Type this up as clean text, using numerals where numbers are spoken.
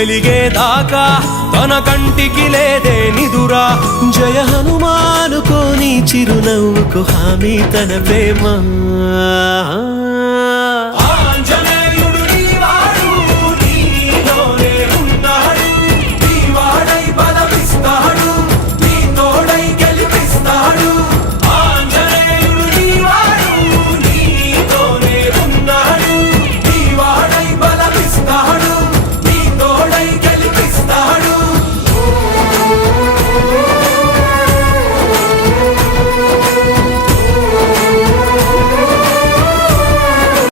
వెలిగేదాకా తన కంటికి లేదే నిదురా. జయ హనుమానుకోని చిరునవ్వుకు హామీ తన ప్రేమ.